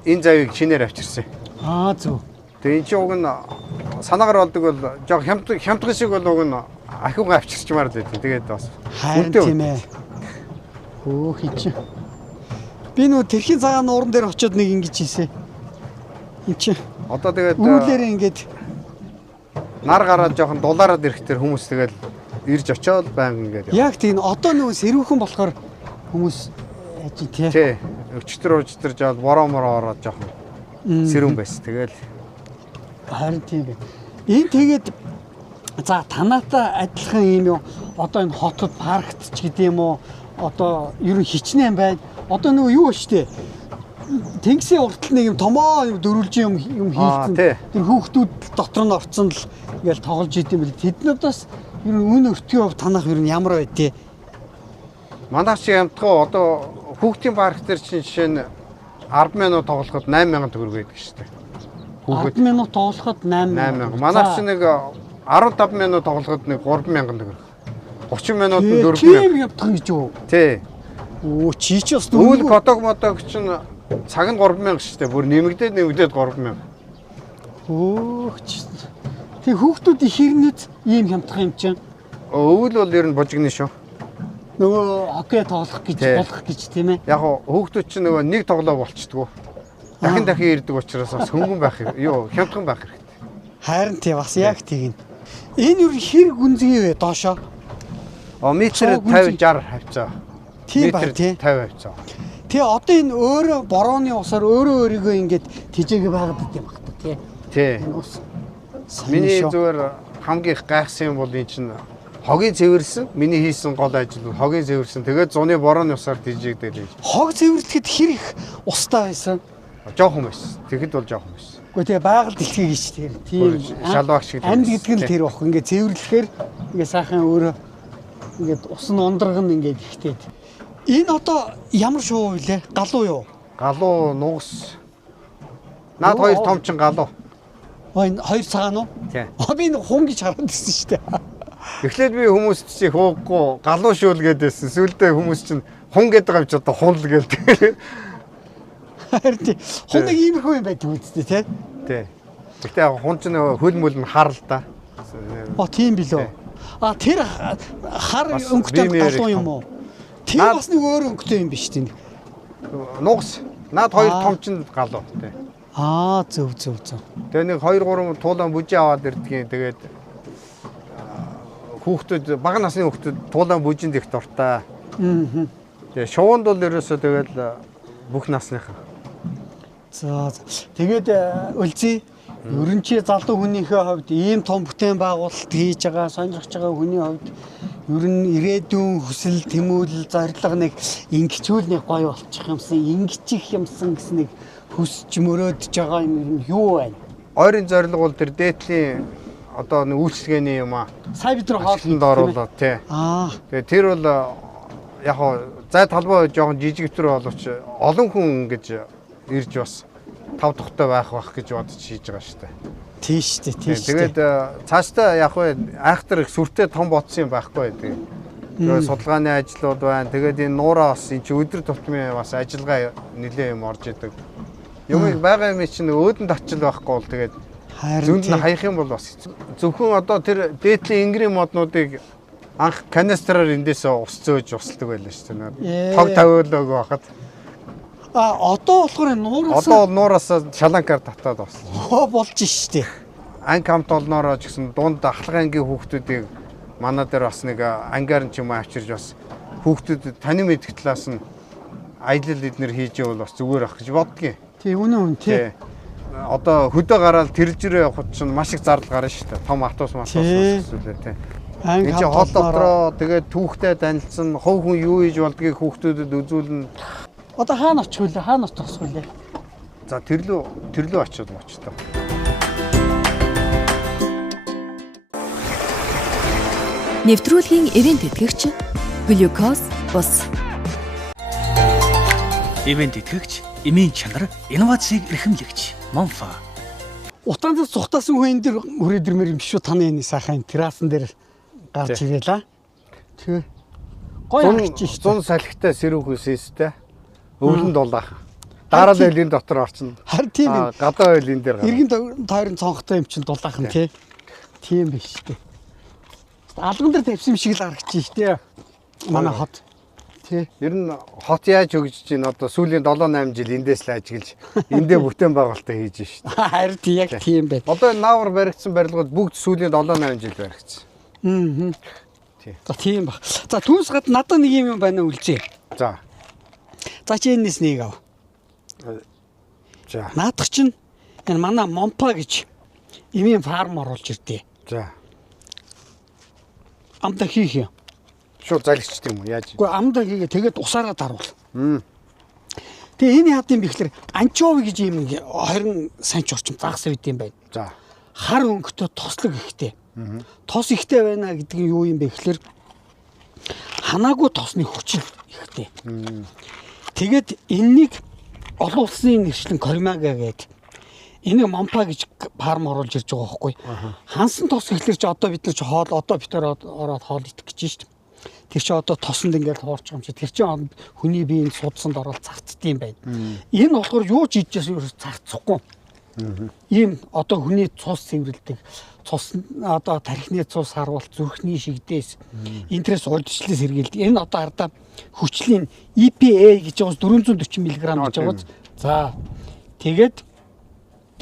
энэ завийг шинээр авчирсан. Аа зөв. Тэгээ энэ чинь уг нь санаагаар болдог бол жоо хямдхан шиг бол уг нь ахиугаа авчирчмаар л байдаг. Тэгээд бас Харин тийм ээ. Өө хич. Би нөө тэрхийн цагаан ууран дээр очиод нэг ингэж хийсэн. Энд чи одоо тэгээд үүлээр ингэж нар гараад жоохон дулаараад ирэхтэр хүмүүс тэгэл ирж очиод байнга ингээд. яг тийм одоо нөгөө сэрүүхэн болохоор хүмүүс яж тий. Тий. Өчтөр уржтэр жоод бороо мороо ороод жоохон сэрүүн байсан. Тэгэл Харин тийм ээ. Энэ тэгээд за танаатай адилхан юм юу? Одоо энэ хотод паркт ч гэдэм үү? Одоо ер нь хичнээн байна. Одоо нөгөө юу штэ? Тэнгисийн уртал нэг юм томоо юм дөрвөлжин юм хийлцэн. Тэр хүүхдүүд дотор нь орцсон л ингээл тоглож идэм бил. Тэднээс ер нь үн өртгийн хувь танах ер нь ямар байдээ? Манайх чи ямтхаа одоо хүүхдийн парк дээр чинь жишээ нь 10 минут тоглоход 8,000 төгрөг байдаг шүү дээ. 10 минут тоглоход 8,000. Манайх чи нэг 15 минут тоглоход нэг 3,000 төгрөг. 30 минут нь 4,000. Тийм явдаг гэж юу? Тий. Оо чи ч бас Өвөл котог мотог чинь цаг нь 3,000 шүү дээ. Бүр нэмэгдээд 3,000. Өөх чи. Тэг хүүхдүүдийн хэрнэд ийм хямдхан юм чинь. Өвөл бол ер нь бужигны шүү. Нөгөө хоккей тоглох гэж болох гэж тийм ээ. Яг хүүхдүүд чинь нөгөө нэг тоглоо болчдгоо. Дахин ирдэг учраас бас хөнгөн байх юу хямдхан байх хэрэгтэй. Харин тий бас яг тийм. Энэ юу хэрэг гүнзгий вэ доошоо? Метр 50 60 хавцаа. Тийм баг тий. 50 хавцаа. Тий одоо энэ өөрөө борооны усаар өөрөө өөрийгөө ингэж тижээгээ байгаад юм багтаа тий. Тий. Миний зүгээр хамгийн их гайхсан юм бол энэ чинь хогийн цэвэрсэн, миний хийсэн гол ажил бол хогийн цэвэрсэн. Тэгээд зуны борооны усаар тижээгдэл. Хог цэвэрлэхэд хэр их устай байсан? Жоохон байсан. Тэгэхэд бол жоохон байсан. Гэхдээ тэгээ байгаль дэлхий гэж тийм шалвах шиг. Амьд гэдэг нь тэр бох. Ингээ цэвэрлэхээр ингээ сайхан өөрөө ингээд ус нь ундрагн ингээд ихтэй. Энэ одоо ямар шуу вэ? Галуу юу? Галуу нугас. Наад хоёр том чин галуу. Энэ хоёр цагаан уу? Тий. Би нэг хун гэж хараад ирсэн шүү дээ. Эхлээд би хүмүүст чи хууггүй галуу шүүл гэдээсэн. Сүүлдээ хүмүүс чинь хун гэдэг юм чи одоо хунл гэлдэг. Харин хун нэг иймэрхүү юм байдаг үстэй тий. Тий. Гэхдээ яг хун ч нэг хөл мөл нь хар л да. Тийм билүү. Тэр хар өнгөтэй галуу юм уу? Тэр бас нэг өөр өнгөтэй юм биш тийм. Нугас. Наад хоёр том чин галуу тий. Зөв. Тэгээ нэг 2 3 туулан бүжи аваад ирдгийн. Тэгээд хүүхдүүд бага насны хүүхдүүд туулан бүжинд их дуртай. Тэгээ шуунд бол ерөөсөө тэгэл бүх насныхан. За. Тэгээд үлзий ер нь чи залуу хүнийхээ хувьд ийм том бүтээн байгуулалт хийж байгаа, сонирхож байгаа хүний хувьд ер нь ирээдүйн хүсэл, тэмүүлэл, зорилго нэг ингэчүүл нэг гоё болчих юмсан, ингэчих юмсан гэсэн нэг хүсч мөрөөдөж байгаа юм юу байна? Ойрын зорилго бол тэр дээдлийн одоо нэг үйлчлэгээний юм аа. Сая бид нар хоолтонд оруулаад тий. Тэгээ тэр бол яг зай талбай жоохон жижиг төр боловч олон хүн ингэж ирж бас тав тухтай байх гэж бодож хийж байгаа шүү дээ. Тийм шүү дээ. Тэгээд цаашдаа яг вэ айхтар их сүртэй том бодсон юм байхгүй гэдэг. Тэгээд судалгааны ажлууд байна. Тэгээд энэ нуураа бас энэ чи өдөр тутмын бас ажиллагаа нэлээ юм орж идэг. Юмыг байгаа юм чинь өөдөнд очил байхгүй бол тэгээд зөнд нь хаях юм бол бас зөвхөн одоо тэр дээдлийн ингрийн моднуудыг анх канистраар эндээс ус зөөж усалдаг байлаа шүү дээ. Тог тавиулаг байхад. Одоо болохоор нуураас одоо бол нуураас шаланкаар татаад бас. Болж штэ. Анги хамт олноороо ч гэсэн дунд ахлах ангийн хүүхдүүдийг манай дээр бас нэг ангаар ч юм уу авчирж бас хүүхдүүдэд таны мэдэх талаас нь аялал эднэр хийж явал бас зүгээр ах гэж боддгийн. Тий үнэн тий. Одоо хөдөө гараад тэржирээ явахд чинь маш их зардал гарна шүү дээ. Том автобус зүйлээ тий. Энд чинь хол дотроо тэгээд түүхтэй танилцсан хов хүн юу хийж болдгийг хүүхдүүдэд үзүүлнэ. Одоо хаана очих вэ? Хаана очих вэ? За тэрлүү очиод мочтой. Нэвтрүүлгийн ивент тэтгэгч Глюкоз бус. Ивент итгэгч, эмийн чанар, инновацийг эрхэмлэгч Монфа. Утаандас цухтаасан хүн энэ дэр хүрээдэрмэр юм биш үү? Таны энэ сайхан террасан дээр гарч ирээ. Тэгээ гоё харагч шүү. 100 салхитай сэрүүхүү систтэй. Өвлөн дулаах. Дараа байлын дотор орчин. Харин тийм ээ. Гадаа байлын дээр гарна. Иргэн тойрон цонхтой юм чин дулаах нь тий. Тийм биш үү? Алган дээр тавьсан юм шиг л харагч шүү дээ. Манай хот. Тий. Ер нь хот яаж хөгжиж чинь одоо сүүлийн 7-8 жил эндээс л ажиглаж эндээ бүтээн байгуулалтаа хийж шүү дээ. Харин яг тийм байна. Одоо энэ наавар баригдсан барилгууд бүгд сүүлийн 7-8 жил баригдсан. За тийм баг. За түүнээс гадна надад нэг юм байна үлзээ. За. За чи энэс нэг ав. За. Наадах чинь энэ манай Монпа гэж эмийн фарм оруулж ирдээ. За. Амда хийх юм. Шууд залгичт юм уу? Яаж? Гэхдээ амда хийгээ тэгээд усаараа даруул. Тэгээ энэ яад юм бэ гэхээр анчови гэж юм 20 санч орчим загас байд юм байна. За. Хар өнгөтэй тослог ихтэй. Тос ихтэй байна гэдэг нь юу юм бэ гэхээр ханаагүй тосны хүчил ихтэй. Тэгээд энэнийг олон улсын нэршлэн Кормага гэдэг энийг Монпа гэж фарм оруулж ирж байгаа байхгүй. Хансан тос ихлэр чи одоо бид нар чи хоол одоо бид нар ороод хоол идэх гэж шүү дээ. Тэр чи одоо тосонд ингээд хуурч юм чи тэр чи хүний биеийн судсанд ороод зарцдсан юм байна. Энэ болохоор юу ч идчихээс юу зарцахгүй. Ийм одоо хүний цус цэвэрлдэг цус одоо тархины цус харуулт зүрхний шигдээс энтрээс урдчлээс сэргийлдэг. Энэ одоо хардаа хүчлийн EPA гэж байгаас 440 мг гэж байгаас. За тэгээд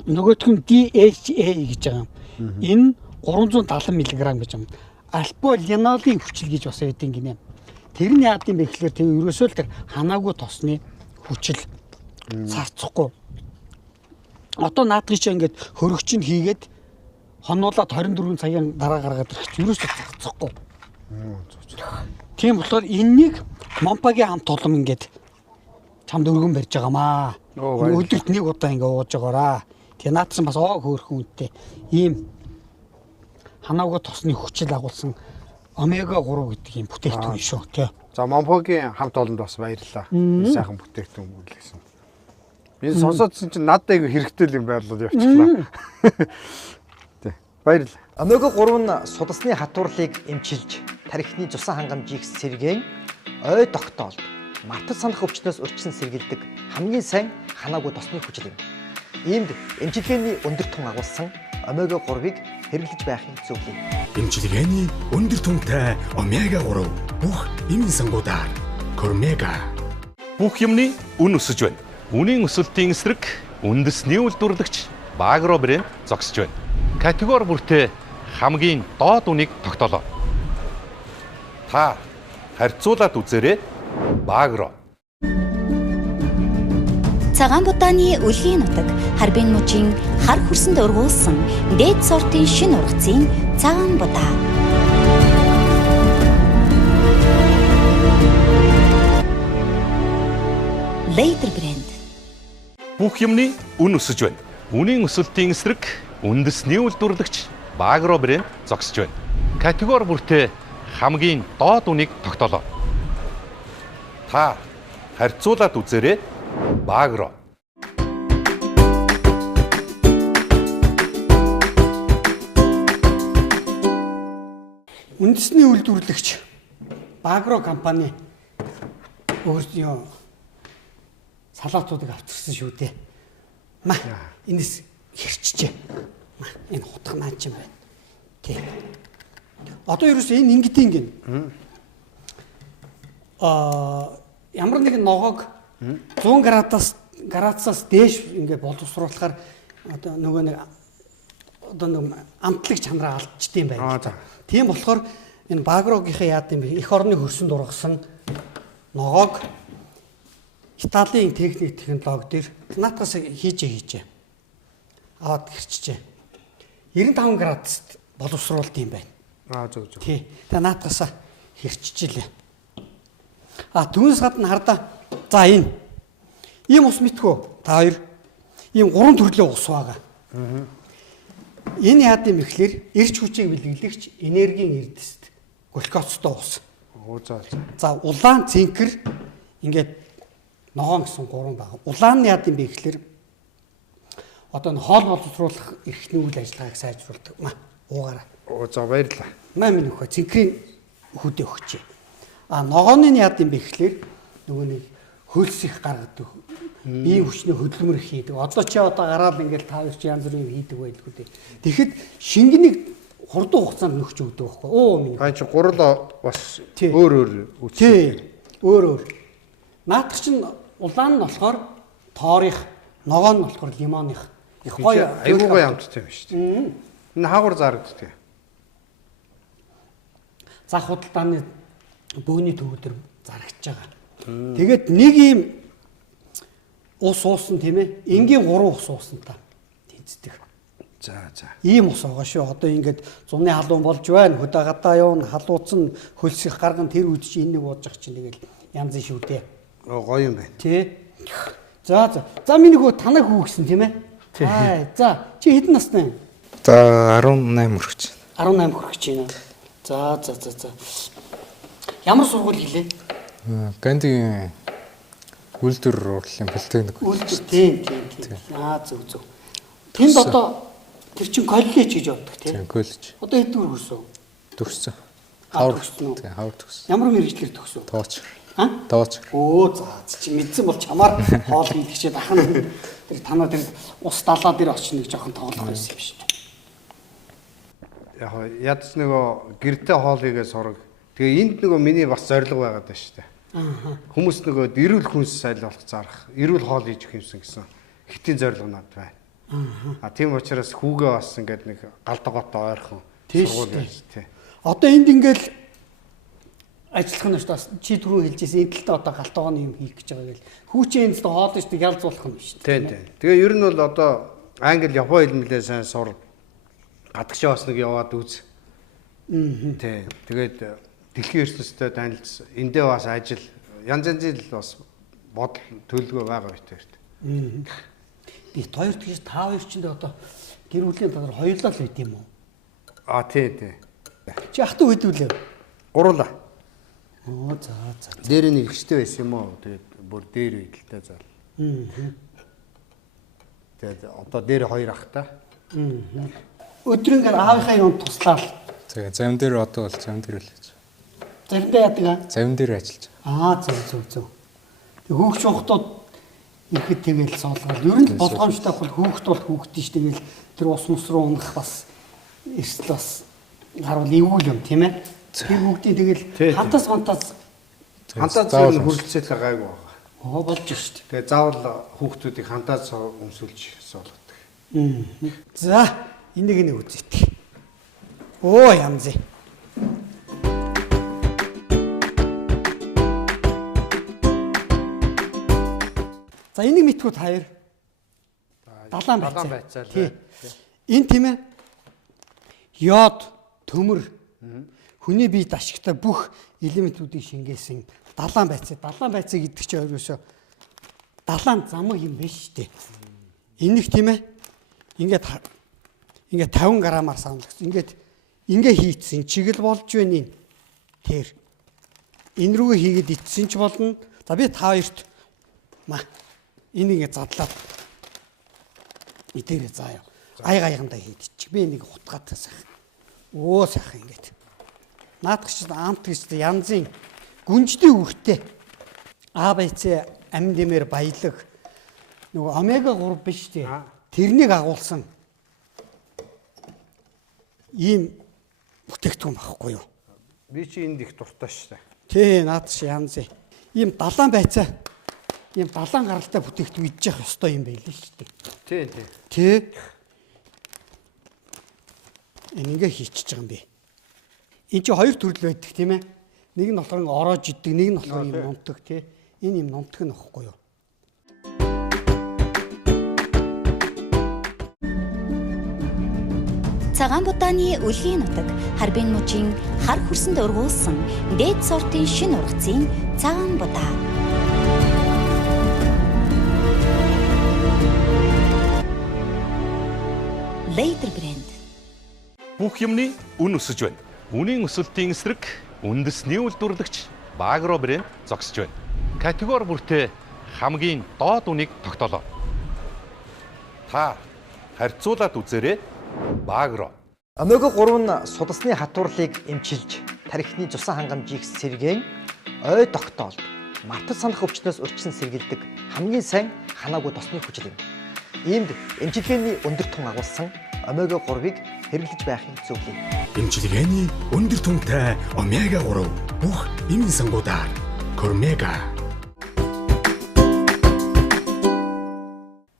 нөгөөх нь DHA гэж байгаа юм. Энэ 370 мг гэж юм. Альполинолын хүчил гэж бас байдаг гинэ. Тэр нь яад юм бэ гэхээр тэр ерөөсөө л тэр ханаагүй тосны хүчил зарцахгүй. Одоо наадгий чи ингээд хөрөгч нь хийгээд хонуулаад 24 цагийн дараа гаргаад ирэх ерөөсөө зарцахгүй. Тийм болохоор энэнийг Монпагийн хамт олон ингээд чамд өргөн барьж байгаамаа. Өдөрт нэг удаа ингээд ууж байгаараа. Тэгээ наадсан бас хөөрхөн үнэтэй ийм ханаагүй тосны хүчил агуулсан омега 3 гэдэг юм бүтээгдэхүүн шүү тий. За Монпагийн хамт олонд бас баярлалаа. Сайхан бүтээгдэхүүн бүрлээсэн. Энэ сонсоодсэн чинь надад айгүй хэрэгтэй юм байрлал явчихлаа. Тий. Баярлалаа. Омега 3 нь судасны хатуурлыг эмчилж, тархины цусан хангамжийг сэргээн, ой тогтоолд, мартаж санах өвчнөөс урьдчилан сэргийлдэг хамгийн сайн ханаагүй тосны хүчил юм. Иймд эмчилгээний өндөр тун агуулсан омега 3-ыг хэрэглэж байхыг зөвлөе. Эмчилгээний өндөр түнтэй омега 3 бүх эмийн сангуудаар Кормега. Бүх юмны үн өсөж байна. Үнийн өсөлтийн эсрэг үндэсний үйлдвэрлэгч Багро брэнд зогсож байна. Категори бүртээ хамгийн доод үнийг тогтоолоо. Та харьцуулаад үзээрэй. Багро. Цагаан будааны үлгийн нутаг Харбин мужийн хар хүрсэнд ургуулсан дээд сортын шинэ ургацын цагаан будаа. Later брэнд. Бүх юмны үн өсөж байна. Үнийн өсөлтийн эсрэг үндэсний үйлдвэрлэгч Багро брэнд зогсож байна. Категори бүртээ хамгийн доод үнийг тогтоолоо. Та харьцуулаад үзээрэй. Багро. Үндэсний үйлдвэрлэгч Багро компани өөрсдөө салаатуудыг авчирсан шүү дээ. Маа энэс хэрчжээ. Маа энэ хутга наач юм байна. Тий. Одоо ерөөсөө энэ ингэдэм гин. Ямар нэгэн ногоог 100 градусаас дээш ингээд боловсруулахаар одоо нөгөө нэг амтлагч чанараа алдчихдээ юм байна. Тийм болохоор энэ Багрогийнхаа яад юм бэ? Эх орны хөрсөнд ургасан ногоог Италийн техник технологи дээр наатгаас хийжээ. Аваад гэрчжээ. 95 градуст боловсруулт юм байна. Зөв. Тий. Тэгээ наатгаас хэрччихлээ. Түүнээс гадна хардаа за энэ ийм ус мэдхүү. Та хоёр ийм 3 төрлийн ус байгаа. Энэ яад юм ихлээр эрч хүчийг бэлгэлэгч энергийн эрдэст глюкозтой ус. За улаан цэнхэр ингээд ногоон гэсэн 3 байгаа. Улаан нь яад юм бэ ихлээр одоо н хоол боловсруулах эрхний үйл ажиллагааг сайжруулдаг. Уугаараа. За баярлалаа. Минь нөхөө цэнхрийн хөдөө өгчээ. Ногооны нь яад юм бэ ихлээр нөгөө нэг хөлс их гаргадаг. Бие хүчний хөдөлмөр хийдэг. Одоо чи гараад ингээд та хоёр чи янз бүрийн хийдэг байлгүй дээ. Тэгэхэд шингэнийг хурдан хугацаанд нөхч өгдөг байхгүй. Минь. Чи гурал бас өөр үүсэж. Тий. Өөр. Наадах чинь улаан нь болохоор тоорих, ногоон нь болохоор лимоных. Их гоё айгуугаа ямттай юм шүү дээ. Энэ хаагур зарагддаг. За худалдааны бөөний төвдөр зарагдж байгаа. Тэгээд нэг юм ус уусан тийм ээ. Энгийн 3 ус уусан та. Тэнцдэг. За. Ийм ус байгаа шүү. Одоо ингээд зуны халуун болж байна. Хөдөө гадаа явна, халууцсан хөлсөх гарган тэр үед чи энэ нэг ууж ах чинь тэгэл янз шүү дээ. Гоё юм байна. Тий. За. За миний хөө танаа хүү гэсэн тийм ээ. За чи хэдэн настай вэ? За 18 хүрч. 18 хүрч байна. За. Ямар сургууль хэлээ? Гандигийн үйлдвэр урлалын политехник. Үйлдвэр тийм. Зөв. Тэнд одоо тэр чин коллеж гэж явдаг тийм. Коллеж. Одоо хэддүгээр хүрсэн? Төгссөн. Хавар төгссөн. Тийм, хавар төгссөн. Ямар мэргэжлэр төгссөн? Тооч. Тооч. За чи мэдсэн бол чамаар хоол хийдэгчээд ахна. Тэр танаа тэр ус далаа дээр очно гэж жоохон тоглох байсан юм шүү дээ. Яг ядч нөгөө гэртээ хоол хийгээ сураг. Тэгээ энд нөгөө миний бас зорилго байгаад байна шүү дээ. Хүмүүс нөгөө эрүүл хүнс сайл болох зарах, эрүүл хоол хийж өгөх юмсан гэсэн хитийн зорилго надад байна. Тийм учраас хүүгээ бас ингээд нэг галдагоотой ойрхон сургууль байж тээ. Одоо энд ингээл ажиллах нь бас чи түрүү хэлжсэн энэ талд одоо галтгооны юм хийх гэж байгаа гэл. Хүүчээ энд хоол ичдэг ялзуулах юм шүү дээ. Тийм. Тэгээ ер нь бол одоо англи, япон хэлмэлээ сайн сур. Гадагшаа бас нэг яваад үз. Тийм. Тэгээд дэлхийн ертөнцтэй танилцсан. Эндээ бас ажил янз янзын бас бодол төлөвлөгөө байгаа байтайрт. Би хоёр тэгж та хоёр ч одоо гэр бүлийн талаар хоёулаа л байд юм уу? Тийм. Чи ах トゥ хэдүүлээ? Гурлаа. За. Дээр нэг ихтэй байсан юм уу? Тэгээд бүр дээр идэлтэй зал. Тэгээд одоо дээр хоёр ахтай. Өдрөнгөр аавынхаа юм туслаад. Тэгээ завин дээр одоо бол завин дээр л хийж. Заримдаа яадаг аа? Завин дээр ажиллаж. Зөв. Тэг хүүхч ухтууд ихэд тэгэл суулгаад. Ер нь болгоомжтой бол хүүхд бол хүүхдэн ш тэгэл тэр ус мус руу унах бас эрсдэл бас гарвал эвгүй юм тийм ээ. Тэр хүүхдийн тэгэл хантаас зөв хөрөлцөөл гайгүй байгаа. Болж шүү дээ. Тэгээ заавал хүүхдүүдийг хантаас өмсүүлж суулгадаг. За энийг нэг үзээт. Янз. За энийг мэдхүү та хоёр. Далайн байцаа. Тий. Энэ тийм ээ. Йод, төмөр, хүний биед ашигтай бүх элементүүдийг шингээсэн далайн байцаа. Далайн байцаа гэдэг чинь өөрөөсөө далайн замаг юм биш үү? Энийг тийм ээ. Ингээд 50 грамаар савлагц. Ингээд хийцсэн чигэл болж байна энэ. Тэр. Энэ рүүгээ хийгээд итсэн ч болно. За би та хоёрт энийг задлаад идээрээ заяа. Аянгандаа хийдчих. Би энийг хутгаад сайхан. Сайхан ингээд. Наадах чинь амт гэж янзын гүнжтэй үртэй. ABC амин дэмээр баялаг. Нөгөө омега 3 биш тий. Тэрнийг агуулсан ийм бүтээгдэхүүн байхгүй юу? Би чи энд их дуртай шүү дээ. Тий, наад чи янз. Ийм далайн байцаа. Ийм далайн гаралтай бүтээгдэхүүн идэж явах ёстой юм байл л шүү дээ. Тий. Ингээ хийчихэж байгаа юм би. Энд чинь хоёр төрөл байдаг тийм ээ. Нэг нь болохоор ороож иддэг, нэг нь болохоор юм нунтдаг тий. Энэ юм нунтдаг нь багхгүй юу? Цагаан будааны үлгийн нутаг Харбин мужийн хар хүрсэнд ургуулсан дээд сортын шинэ ургацын цагаан будаа. Later brand. Бүх юмны үн өсөж байна. Үнийн өсөлтийн эсрэг үндэсний үйлдвэрлэгч Багро брэнд зогсож байна. Категори бүртээ хамгийн доод үнийг тогтоолоо. Та харьцуулаад үзээрэй. Багро. Омега 3 нь судасны хатуурлыг эмчилж, тархины цусан хангамжийг сэргээн, ой тогтоолд, мартаж санах өвчнөөс урьдчилан сэргийлдэг хамгийн сайн ханаагүй тосны хүчил юм. Иймд эмчилгээний өндөр тун агуулсан омега 3-ыг хэрэглэж байхыг зөвлөе. Эмчилгээний өндөр түнтэй омега 3 бүх эмийн сангуудаар Кормега.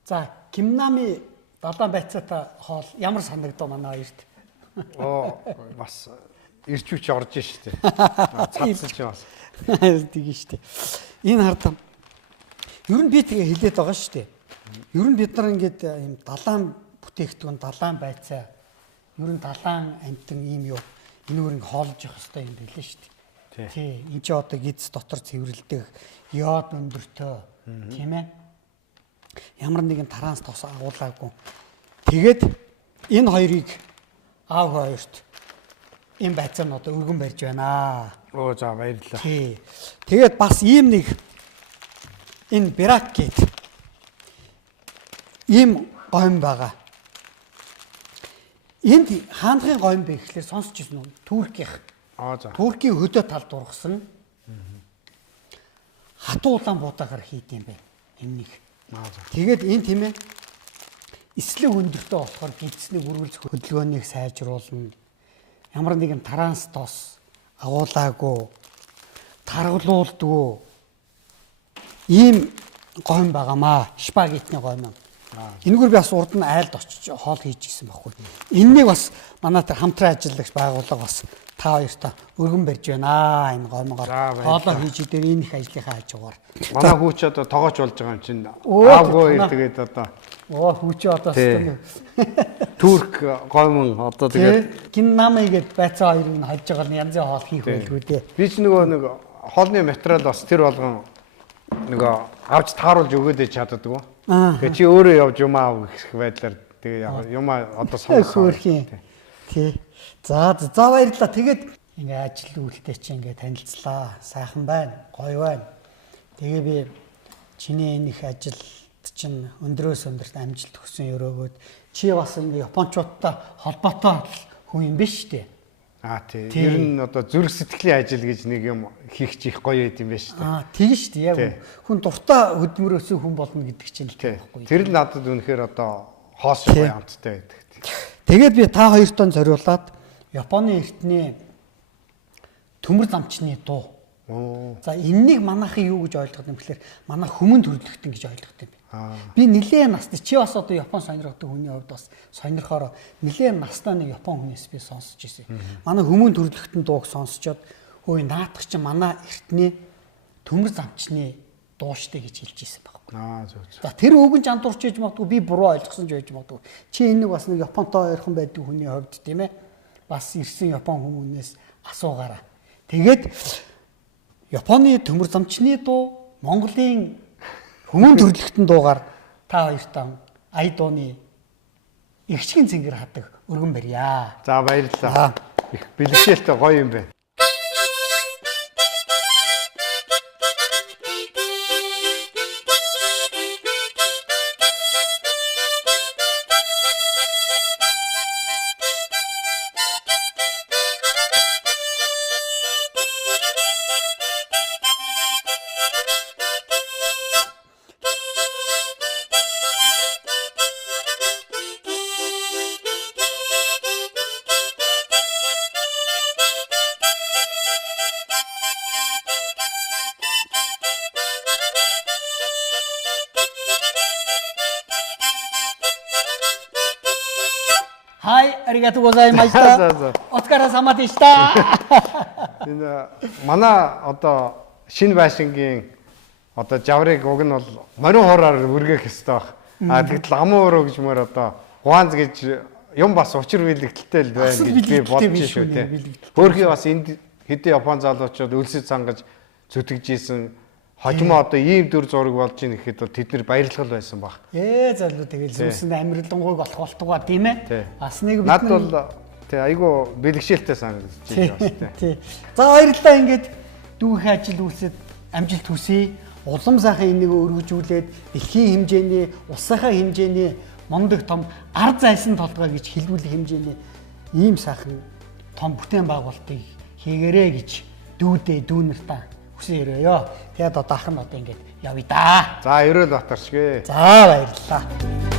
За, Кимнами далайн байцаатай хоол ямар санагдав манай хоёрт? Бас ирчүүч орж штэ. Цацж бас. Тэгин штэ. Энэ хардаа. Ер нь би тэгээ хэлээд байгаа штэ. Ер нь бид нар ингээд юм далайн бүтээгдэхүүн, далайн байцаа, ер нь далайн амтан ийм юу энүүрийг хоолж явах хэрэгтэй юм байлээ штэ. Тий. Энд чи одоо гиз дотор цэвэрлдэг, йод өндөртөө, тийм ээ. Ямар нэгэн таранс тос агуулаагүй. Тэгээд энэ хоёрыг аав хоёрт энэ байцаанууд өргөн барьж байна. За баярлалаа. Тий. Тэгээд бас ийм нэг энэ Брак гэд ийм гойн байгаа. Энд хаанхын гойн бэ гэхлээр сонсч ирсэн үү? Туркийнх. За. Туркийн хөдөө талд ургасан. Хатуу улаан буудаагаар хийд юм бэ. Энэ нэг. Тэгээд энэ тийм ээ. Эслэг өндөртөө болохоор гидсний үргэлж хөдөлгөөнийг сайжруулна. Ямар нэгэн таранс тос агуулаагүй, таргалуулдгүй ийм гойн байгаамаа. Шпагетны гойн. Энэгээр би бас урд нь айлд очиж хоол хийж гисэн байхгүй. Энэнийг бас манай тэр хамтран ажиллагч байгууллага бас та хоёртаа өргөн барьж байна. Энэ гойноор хоолоо хийж дээр энэ их ажлынхаа хажуугаар. Манай хүүч одоо тоогооч болж байгаа юм чинь. Аавгүй тэгээд одоо хүүчээ одоо турк гоймон одоо тэгээд Кимнами гээд байцаа хоёрыг нь хальж байгаа нь янзын хоол хийх байлгүй дээ. Би ч нэг хоолны материал бас тэр болгон авч тааруулж өгөөд чаддаггүй. Тэгээ чи өөрөө явж юм аав гэх байдлаар тэгээ юм одоо сонгох. Тий. За баярлалаа. Тэгээд ингээ ажил үйлдэл чи ингээ танилцлаа. Сайхан байна. Гоё байна. Тэгээ би чиний энэ их ажилд чинь өндрөөс өндөрт амжилт өгсөн өрөөгөөд чи бас ингээ японочдтой холбоотой хүн юм биш үү? Тий. Ер нь одоо зүрх сэтгэлийн ажил гэж нэг юм хийх чих гоё юм байна шүү дээ. Тийм шүү дээ. Яг хүн дуртай хөдөлмөрөөсөө хүн болно гэдэг чинь л байхгүй. Тэр л надад үнэхээр одоо хоос шиг амттай байдаг. Тэгээд би та хоёртоо зориулаад Японы эртний төмөр замчны дуу. За энэнийг манайхан юу гэж ойлгох юм бэхээр манай хүмүүн төрлөختөн гэж ойлгох юм. Би нэлээд настай чи бас одоо Япон сонирхдаг хүний хувьд бас сонирхоор нэлээд настай нэг Япон хүнээс би сонсч ирсэн. Манай хүмүүн төрлөختөн дууг сонсчоод хөөе наадах чи манай эртний төмөр замчны дууштай гэж хэлж ирсэн байхгүй. За тэр үгэн жандуурч ээж магадгүй би буруу ойлгосон ч байж магадгүй. Чи энийг бас нэг Японтой ойрхон байдаг хүний хувьд тийм ээ бас ирсэн Япон хүмүүнээс асуугаараа. Тэгээд Японы төмөр замчны дуу Монголын хүмүүн төрлөختөн дуугаар та хоёртаа ая дууны ихчгэн цэнгэр хадаг өргөн барья. За баярлалаа. Их бэлгшээлтэй гоё юм байна. Хай, аригато гозаймашта. Оскара самадишта. Энэ манай одоо шинэ байшингийн одоо жаврыг уг нь бол морин хоороор үргээх ёстой баг. Тэгэхдээ амуу өрөө гэж мөр одоо гуанз гэж юм бас учир бэлэгдэлтэй л байна гэж би бодож шүү те. Хөөрхий бас энд хэдэн Япон залуучууд өлсөж сангаж зүтгэж ийсэн хожимо одоо ийм дүр зураг болж ийн гэхэд бол тэд нэр баярлал байсан баг. Залуу тэгэл зүсэн амьдралангуйг олох болтугай тийм ээ. Бас нэг над бол тий айгу бэлгшээлтэй санагдаж байна бас тий. За баярлалаа ингээд дүүхийн ажил үйлсэд амжилт хүсье. Улам сайхан энийг өргөжүүлээд дэлхийн хэмжээний, улсынхаа хэмжээний мондөг том ард зайсан толгой гэж хэлбүүлэх хэмжээний ийм сайхан том бүтээн байгуулалтыг хийгээрэй гэж дүүнартаа хүсэн өрөөё. Тэгээд одоо ах нь одоо ингээд явъя да. За ерөөл батарчгээ. За баярлалаа.